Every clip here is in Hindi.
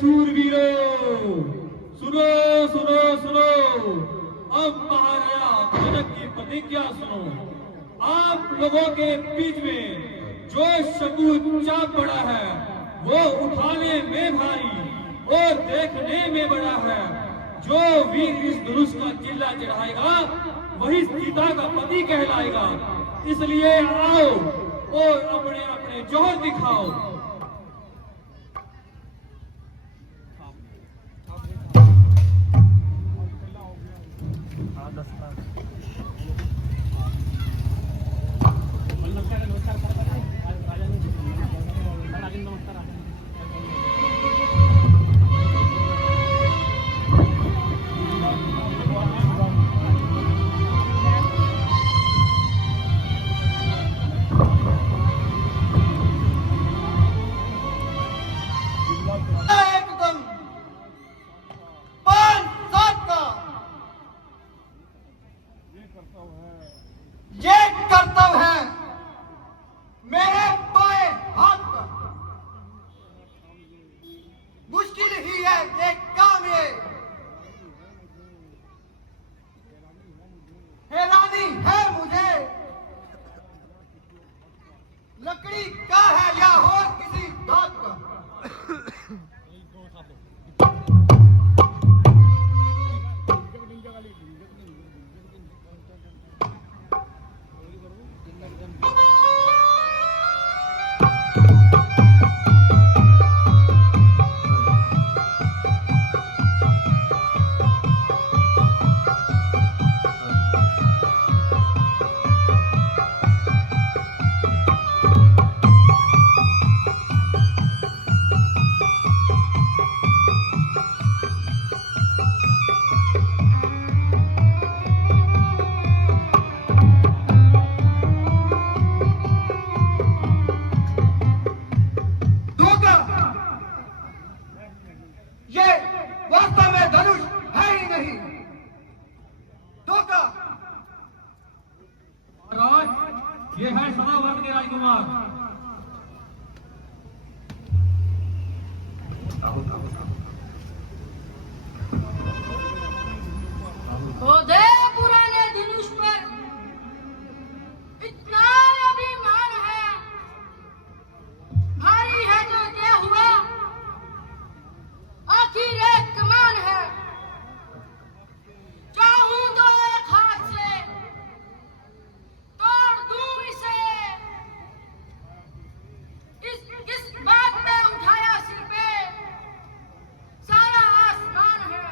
शूरवीरों, सुनो सुनो सुनो, अब महाराजा जनक की प्रतिज्ञा सुनो। आप लोगों के बीच में जो शंकु चाप बड़ा है वो उठाने में भारी और देखने में बड़ा है। जो वीर इस धनुष का किला चढ़ाएगा वही सीता का पति कहलाएगा। इसलिए आओ और अपने अपने जोहर दिखाओ। ये कर्तव्य है मेरे बाएं हाथ का। मुश्किल ही है ये काम, ये हैरानी है मुझे लकड़ी का है या और किसी धात का। ये है सदावर्त के राजकुमार। दे पुराने धनुष पर इतना अभिमान है, भारी है जो दे हुआ आखिर एक कमान है। चाहूं तो एक हाथ से तोड़ दूं इसे, इस बात में उठाया सिर पे सारा आसमान है।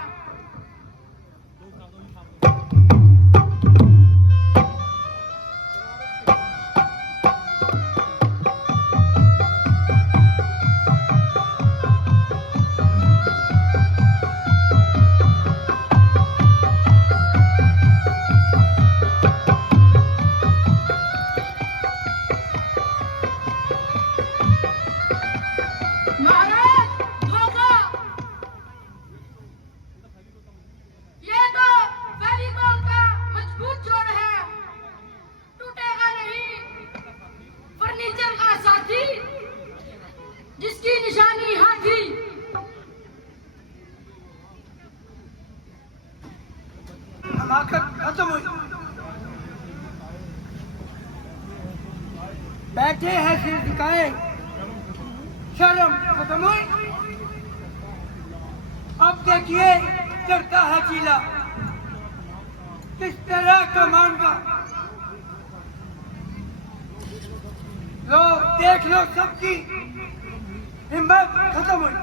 जिसकी निशानी हाथी, हमाकत खत्म हुई। बैठे हैं सिर झुकाए, शर्म खत्म हुई। अब देखिए चढ़ता है चीला किस तरह कमान का। लो देख लो सबकी हिम्मत खत्म हुई।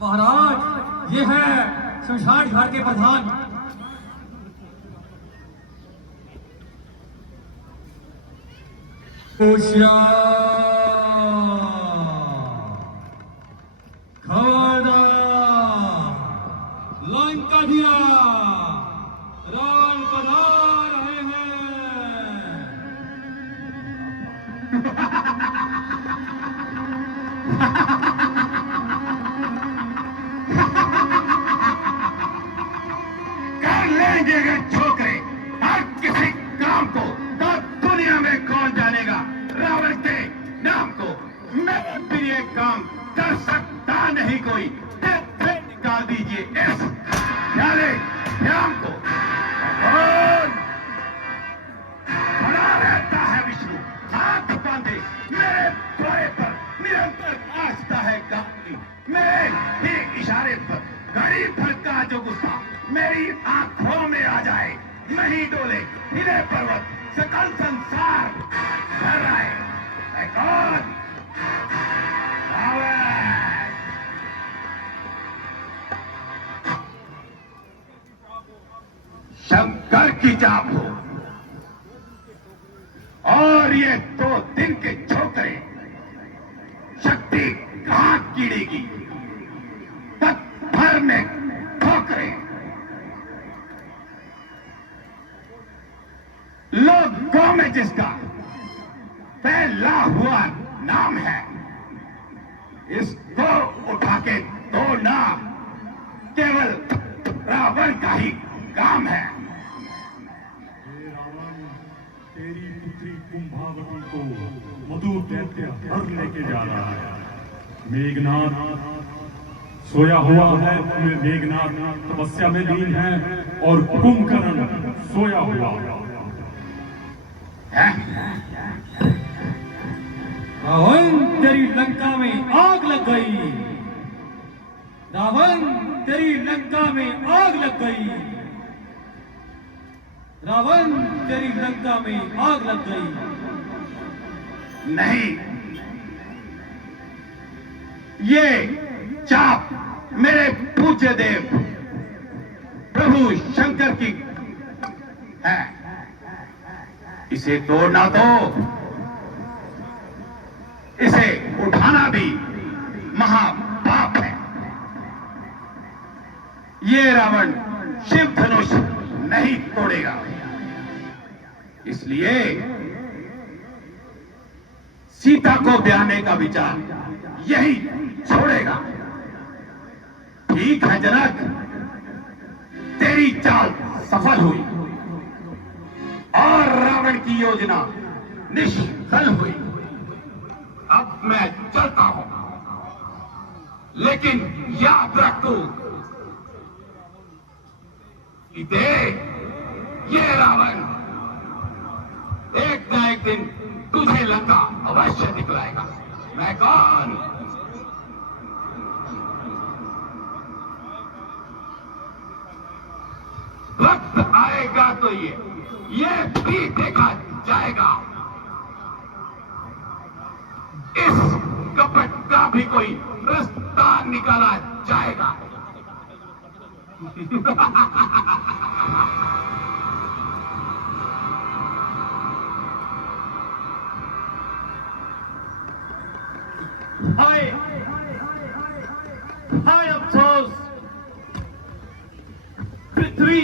महाराज ये है शमशान घाट के प्रधान। खबरदार लंका दिया कोई निकाल दीजिए इस प्यारे श्याम को। और खड़ा रहता है विष्णु, हाथ बांधे मेरे द्वारे पर निरंतर नाचता है गांधी। मेरे एक इशारे पर घड़ी भर का जो गुस्सा मेरी आंखों में आ जाए, नहीं डोले हिले पर्वत, सकल संसार भर रहा है। मैं कौन? रावण। शंकर की चाप हो और ये 2 दिन के छोकरे, शक्ति कहां कीड़ेगी, पत्थर में ठोकरे। लोगों में जिसका फैला हुआ नाम है, इसको उठा के तोड़ना केवल रावण का ही काम है। तेरी पुत्री कुंभावती को मधु दैत्य घर लेके जा रहा है। मेघनाथ सोया हुआ है, मेघनाथ तपस्या में लीन है और कुंभकर्ण सोया हुआ है। रावण तेरी लंका में आग लग गई। रावण तेरी लंका में आग लग गई। रावण तेरी लंका में आग लग गई। नहीं, ये चाप मेरे पूज्य देव प्रभु शंकर की है। इसे तोड़ना तो इसे उठाना भी महापाप है। ये रावण शिव धनुष नहीं तोड़ेगा, इसलिए सीता को ब्याहने का विचार यही छोड़ेगा। ठीक है जनक, तेरी चाल सफल हुई और रावण की योजना निष्फल हुई। अब मैं चलता हूं, लेकिन याद रखो कि देख, ये रावण एक न एक दिन तुझे लंका अवश्य दिखलाएगा। मैं कौन? वक्त आएगा तो ये भी देखा जाएगा। इस कपट का भी कोई रास्ता निकाला जाएगा। हाय हाय अफसोस, पृथ्वी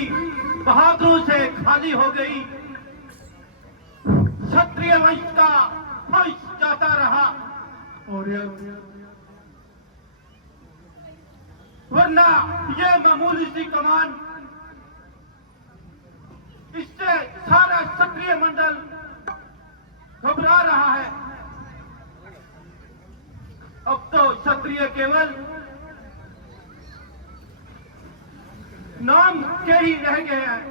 बहादुरों से खाली हो गई। क्षत्रिय वंश का वंश जाता रहा, और वरना ये मामूली सी कमान, इससे सारा क्षत्रिय मंडल घबरा रहा है। अब तो क्षत्रिय केवल नाम के ही रह गए हैं।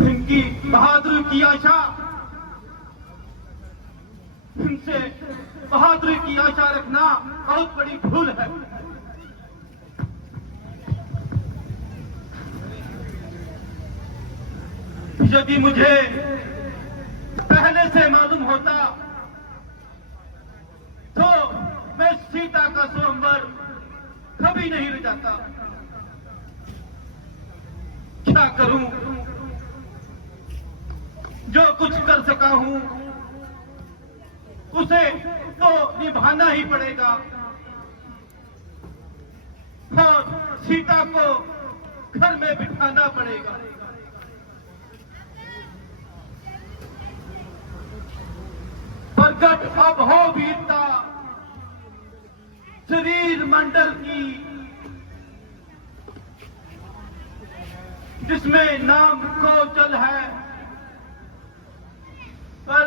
इनकी बहादुरी की आशा, इनसे बहादुरी की आशा रखना बहुत बड़ी भूल है। यदि मुझे पहले से मालूम होता तो मैं सीता का स्वयंवर कभी नहीं रह जाता। क्या करूं? जो कुछ कर सका हूं उसे तो निभाना ही पड़ेगा, और सीता को घर में बिठाना पड़ेगा। प्रकट अब हो वीरता शरीर मंडल की, जिसमें नाम कौशल है, पर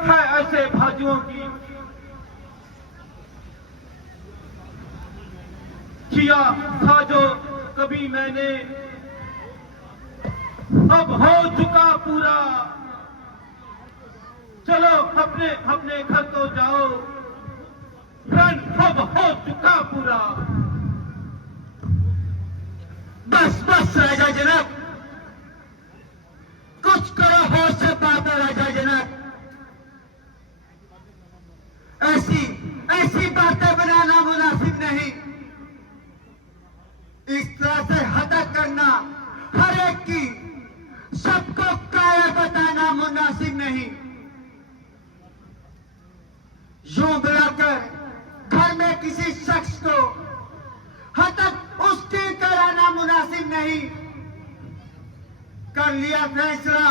है ऐसे भाइयों की किया था जो कभी मैंने, अब हो चुका पूरा। चलो अपने अपने घर को जाओ, रण अब हो चुका पूरा। बस बस राजा जनक, कुछ करो होश से बात है राजा जनक। ऐसी ऐसी बातें बनाना मुनासिब नहीं। इस तरह से हतक करना हर एक की, सबको कायर बताना मुनासिब नहीं। यूं बुलाकर घर में किसी शख्स को हतक उसकी कराना मुनासिब नहीं। कर लिया फैसला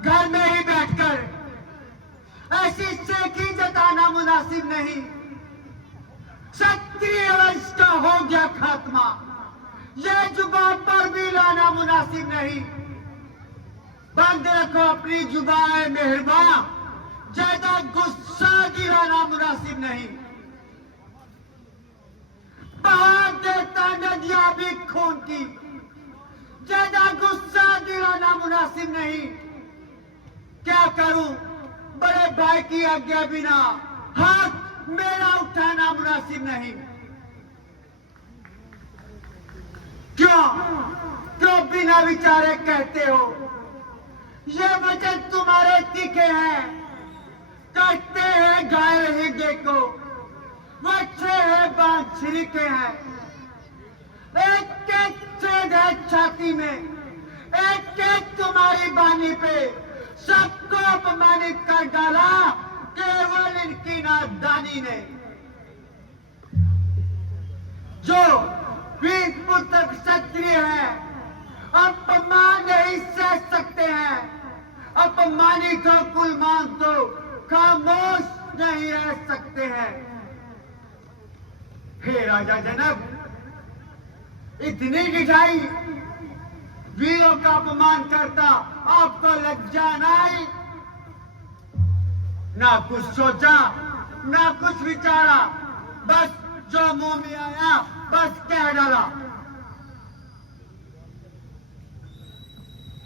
घर में ही बैठकर ऐसी सेकी जताना मुनासिब नहीं। क्षत्रिय वंश का हो गया खात्मा, ये जुबान पर भी लाना मुनासिब नहीं। बंद रखो अपनी जुबान मेहरबान, ज्यादा गुस्सा गिराना मुनासिब नहीं। बहा देता नदियां भी खून की, ज्यादा गुस्सा गिराना मुनासिब नहीं। क्या करूं बड़े भाई की आज्ञा बिना हाथ मेरा उठाना मुनासिब नहीं। क्यों क्यों बिना विचारे कहते हो? ये वचन तुम्हारे तीखे हैं, कहते हैं घायल हृदय को, वच्छे है बांछड़ी के हैं। एक एक छेद है छाती में, एक एक तुम्हारी बानी पे, सबको अपमानित कर डाला केवल इनकी नादानी ने। जो वीर पुत्र क्षत्रिय है, अपमान नहीं सह सकते हैं। अपमानित हो कुलमान तो खामोश नहीं रह सकते हैं। हे राजा जनक, इतनी ढिठाई वीरों का अपमान करता आपको लज्जा न आई? ना कुछ सोचा ना कुछ विचारा, बस जो मुंह में आया बस कह डाला।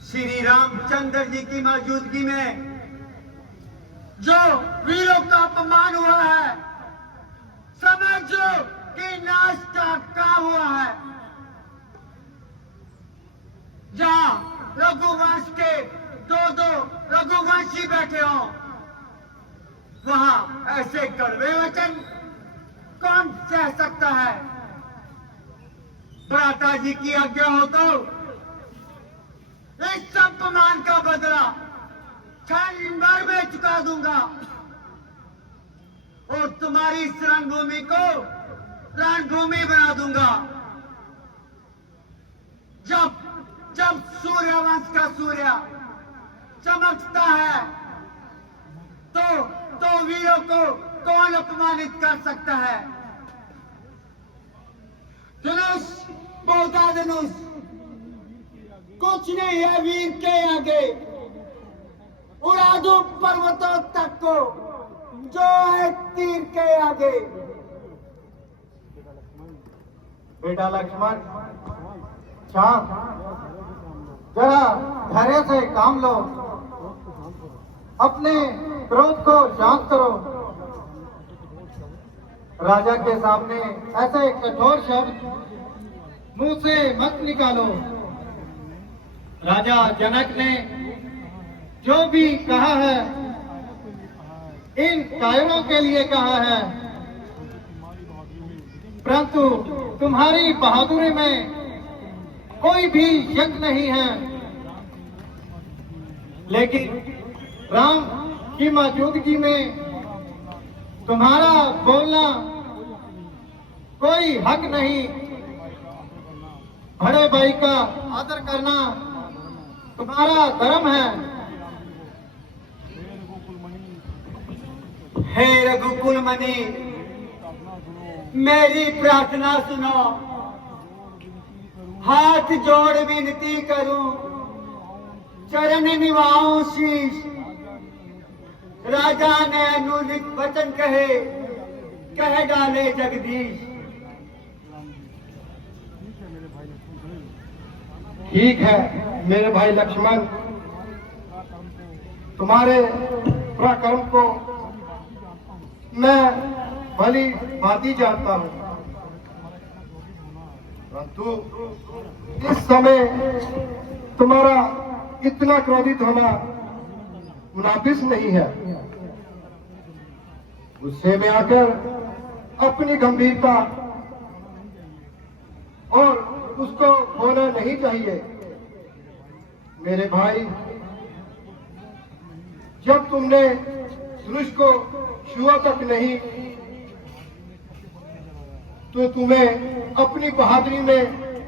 श्री रामचंद्र जी की मौजूदगी में जो वीरों का अपमान हुआ है, समझो कि नाश का काम हुआ है। जहां रघुवंश के दो रघुवंशी बैठे हों, वहां ऐसे कड़वे वचन कौन सह सकता है? भ्राता जी की आज्ञा हो तो इस अपमान का बदला क्षण भर में चुका दूंगा और तुम्हारी इस रणभूमि को रणभूमि बना दूंगा। जब जब सूर्यवंश का सूर्य चमकता है तो वीरों को कौन अपमानित कर सकता है? धनुष पौधा धनुष कुछ नहीं है वीर के आगे। उड़ा दो पर्वतों तक को जो है तीर के आगे। बेटा लक्ष्मण, शांत, जरा धैर्य से काम लो, अपने क्रोध को शांत करो। राजा के सामने ऐसे कठोर शब्द मुंह से मत निकालो। राजा जनक ने जो भी कहा है इन कायरों के लिए कहा है, परंतु तुम्हारी बहादुरी में कोई भी शक नहीं है। लेकिन राम की मौजूदगी में तुम्हारा बोलना कोई हक नहीं। बड़े भाई का आदर करना तुम्हारा धर्म है। हे रघुकुल मणि, मेरी प्रार्थना सुनो, हाथ जोड़ विनती करूं, चरण निभाऊं शीश। राजा ने अनुलित वचन कह डाले जगदीश। ठीक है मेरे भाई लक्ष्मण, तुम्हारे पराक्रम को मैं भली भांति जानता हूं, परंतु इस समय तुम्हारा इतना क्रोधित होना मुनाफिस नहीं है। गुस्से में आकर अपनी गंभीरता और उसको होना नहीं चाहिए। मेरे भाई, जब तुमने धनुष को छुआ तक नहीं तो तुम्हें अपनी बहादुरी में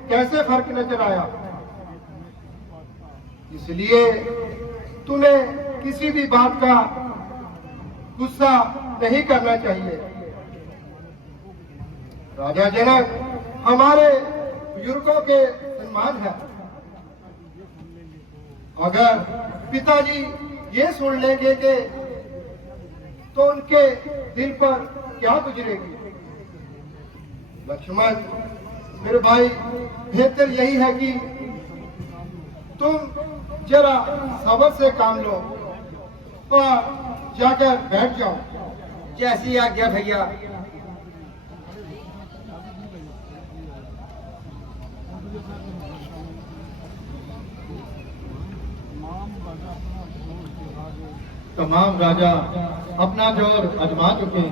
कैसे फर्क नजर आया? इसलिए तुम्हें किसी भी बात का गुस्सा नहीं करना चाहिए। राजा जनक हमारे बुजुर्गों के सम्मान है। अगर पिताजी ये सुन लेंगे कि तो उनके दिल पर क्या गुजरेगी? लक्ष्मण मेरे भाई, बेहतर यही है कि तुम जरा सब्र से काम लो और जाकर बैठ जाओ। जैसी आज्ञा भैया। तमाम राजा अपना जोर आजमा चुके,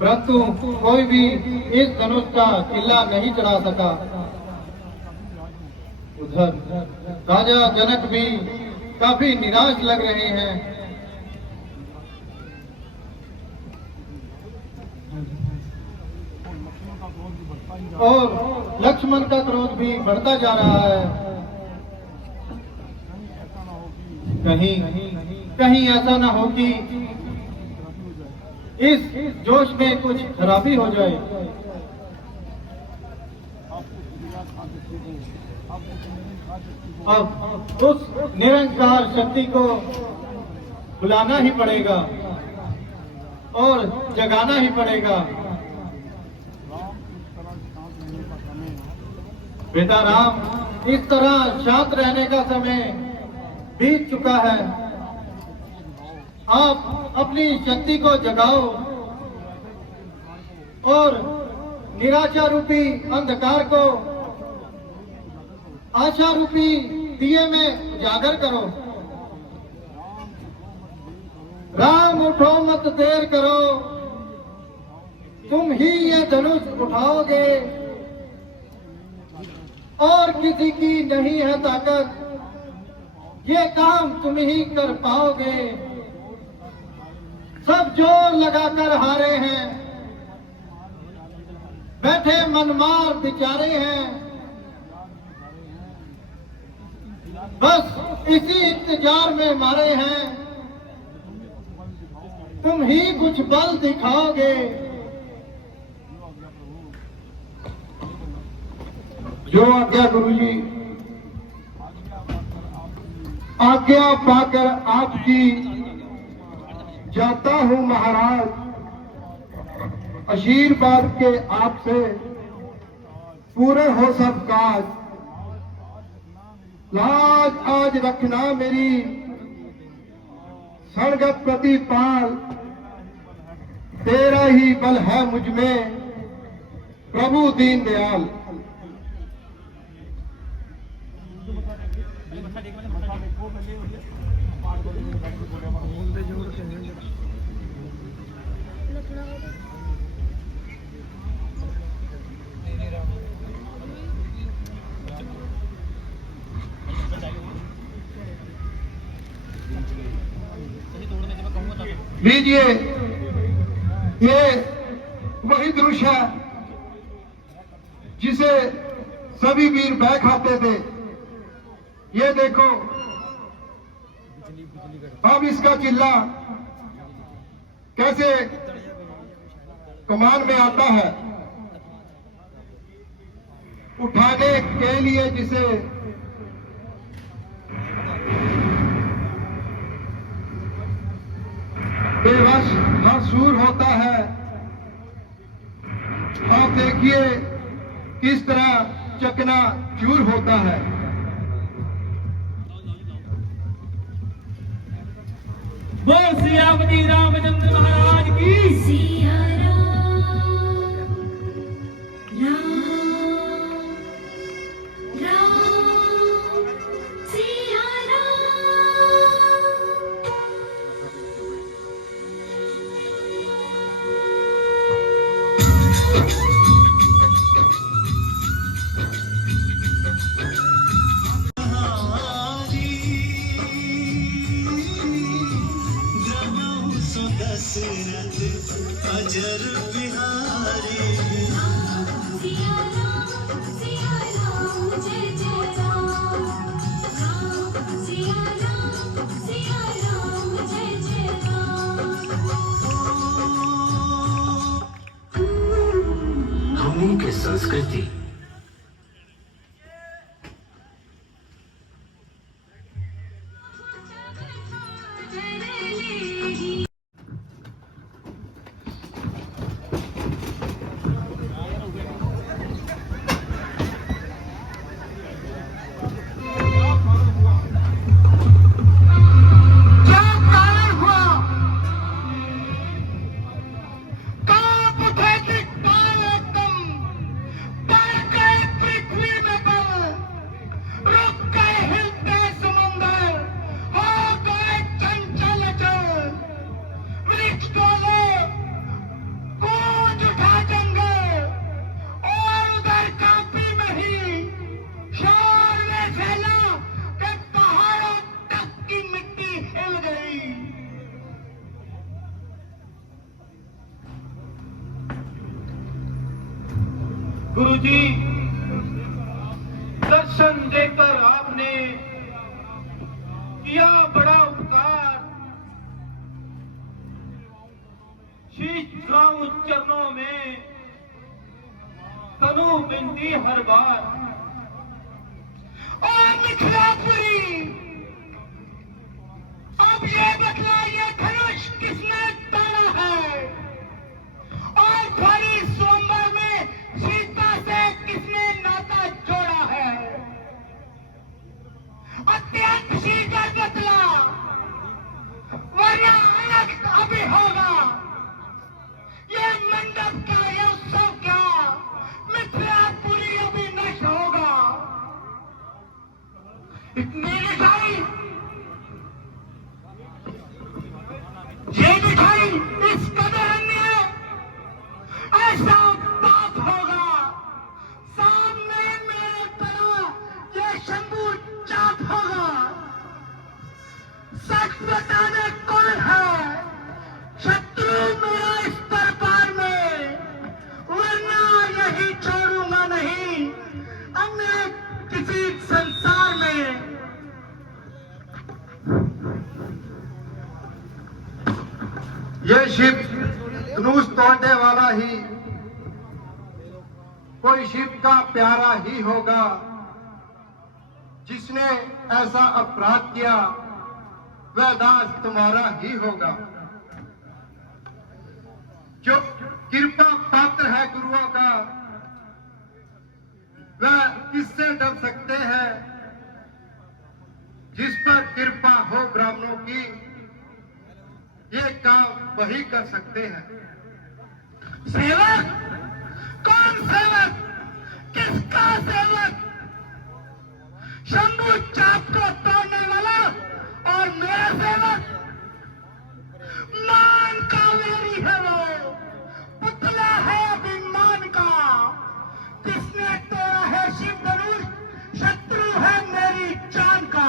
परंतु कोई भी इस धनुष का किला नहीं चढ़ा सका। उधर राजा जनक भी काफी निराश लग रहे हैं। और लक्ष्मण का क्रोध भी बढ़ता जा रहा है। कहीं ऐसा ना हो कि इस जोश में कुछ खराबी हो जाए। अब उस निरंकार शक्ति को बुलाना ही पड़ेगा और जगाना ही पड़ेगा। बेटा राम, इस तरह शांत रहने का समय बीत चुका है। आप अपनी शक्ति को जगाओ और निराशा रूपी अंधकार को आशा रूपी दिए में उजागर करो। राम उठो मत देर करो, तुम ही ये धनुष उठाओगे और किसी की नहीं है ताकत, ये काम तुम ही कर पाओगे। सब जोर लगाकर हारे हैं, बैठे मनमार बिचारे हैं, बस इसी इंतजार में मारे हैं। तुम ही कुछ बल दिखाओगे। जो आज्ञा गुरुजी, आज्ञा पाकर आपकी जाता हूं महाराज। आशीर्वाद के आपसे पूरे हो सब काज। लाज आज रखना मेरी सड़गत प्रतिपाल। तेरा ही बल है मुझ में प्रभु दीन दयाल। लीजिए, ये वही दृश्य है जिसे सभी वीर बह खाते थे। ये देखो, अब इसका चिल्ला कैसे कमान में आता है। उठाने के लिए जिसे किस तरह चकना चूर होता है। बोल सियापति रामचंद्र महाराज की। सिया राम राम सिया हमनी के संस्कृति क्या कारण हुआ? कांप उठे दिक्पाल एकदम, डर गए पृथ्वी में बल, रुक गए हिलते समंदर, हो गए चंचल जल, वृक्ष डोले, गूंज उठा जंगल, और उधर कांपी में ही शोर में फैला कि पहाड़ों तक की मिट्टी हिल गई। गुरुजी, दर्शन देकर आपने किया बड़ा उपकार। शीश झुकाऊं चरणों में, तनु बिनती हर बार। और मिथिलापुरी, अब ये बतलाइए धनुष किसने ताना है, और भरी सोमवार में सीता से किसने नाता जोड़ा है। अत्यंत शीघ्र बतला, वरना अलग अभी होगा। ये मंडप का ये उत्सव क्या, मिथिलापुरी अभी नष्ट होगा। इतनी लिखाई, ये लिखाई इस कदर अन्य, ऐसा पाप होगा। सामने मेरे तरह ये शंभू चाप होगा। सच बताने कौन है शत्रु मेरा इस दरबार में, वरना यही छोड़ूंगा नहीं अन्य किसी संसार में। ये शिव धनुष तोड़ने वाला ही कोई शिव का प्यारा ही होगा। जिसने ऐसा अपराध किया वह दास तुम्हारा ही होगा। जो कृपा पात्र है गुरुओं का, वह किससे डर सकते हैं। जिस पर कृपा हो ब्राह्मणों की, ये काम वही कर सकते हैं। सेवक? कौन सेवक? किसका सेवक? शंभू चाप को तोड़ने वाला और मेरा सेवक? मान का वेरी है वो, पुतला है अभिमान का। किसने तोड़ा है शिव धनुष, शत्रु है मेरी जान का।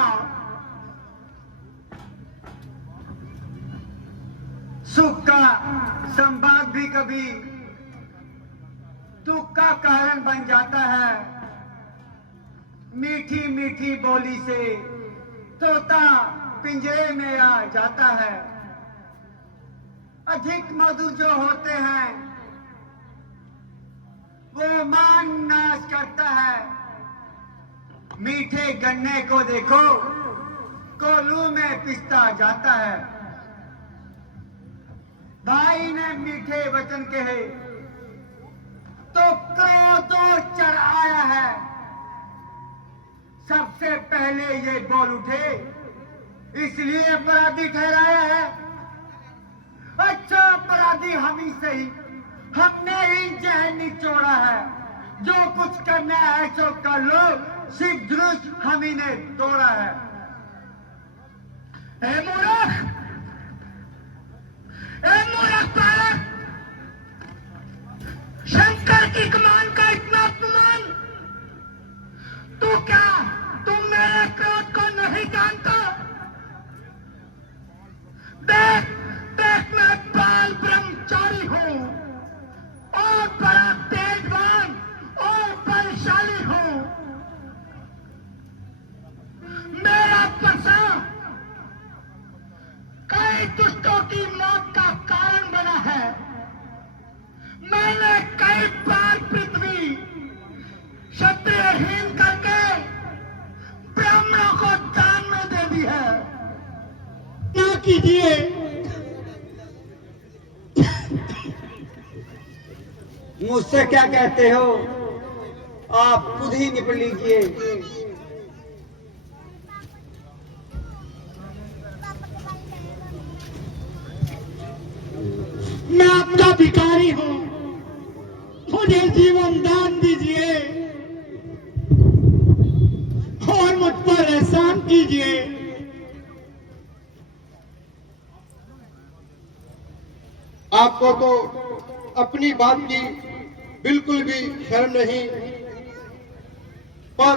सुख का संवाद भी कभी दुख का कारण बन जाता है। मीठी मीठी बोली से तोता पिंजरे में आ जाता है। अधिक मधुर जो होते हैं वो मान नाश करता है। मीठे गन्ने को देखो, कोल्हू में पिसता जाता है। भाई ने मीठे वचन कहे, तो क्रोध चढ़ाया है। सबसे पहले ये बोल उठे, इसलिए अपराधी ठहराया है। अच्छा अपराधी हम ही सही, हमने ही जहन निचोड़ा है। जो कुछ करना है सो कर लो, सिख धनुष हम ही ने तोड़ा है। ए मूर्ख बालक, शंकर की कमान का इतना अपमान, तुम मेरे क्रोध को नहीं जानता? देख मैं बाल ब्रह्मचारी हूं और बड़ा तेजवान और बलशाली हूं। मेरा परसा कई दुष्टों की मौत का कारण बना है। मैंने कई बार पृथ्वी क्षत्रियहीन करके ब्राह्मणों को दान में दे दी है। क्या कीजिए, मुझसे क्या कहते हो? आप खुद ही निपट लीजिए। मैं आपका भिखारी हूं, मुझे जीवन दान दीजिए और मुझ पर एहसान कीजिए। आपको तो अपनी बात की बिल्कुल भी शर्म नहीं, पर